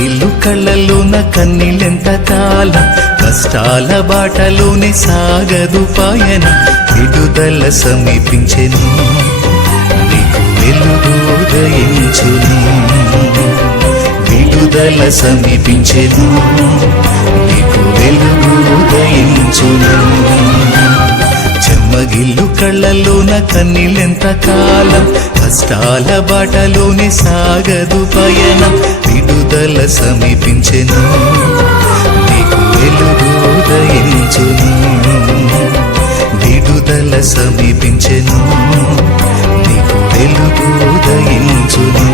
చెమ్మగిల్లు కళ్ళలోన కన్నీళ్ళెంత కాలం, కష్టాల బాటలోనే సాగదు పయనం. విడుదల సమీపించెను, నీకు వెలుగు ఉదయించును. విడుదల సమీపించెను, నీకు వెలుగు ఉదయించును. చెమ్మగిల్లు కళ్ళలోన కన్నీళ్ళెంత కాలం, కష్టాల బాటలోనే సాగదు పయనం. విడుదల సమీపించెను, నీకు వెలుగు ఉదయించును. విడుదల సమీపించెను, నీకు వెలుగు ఉదయించును.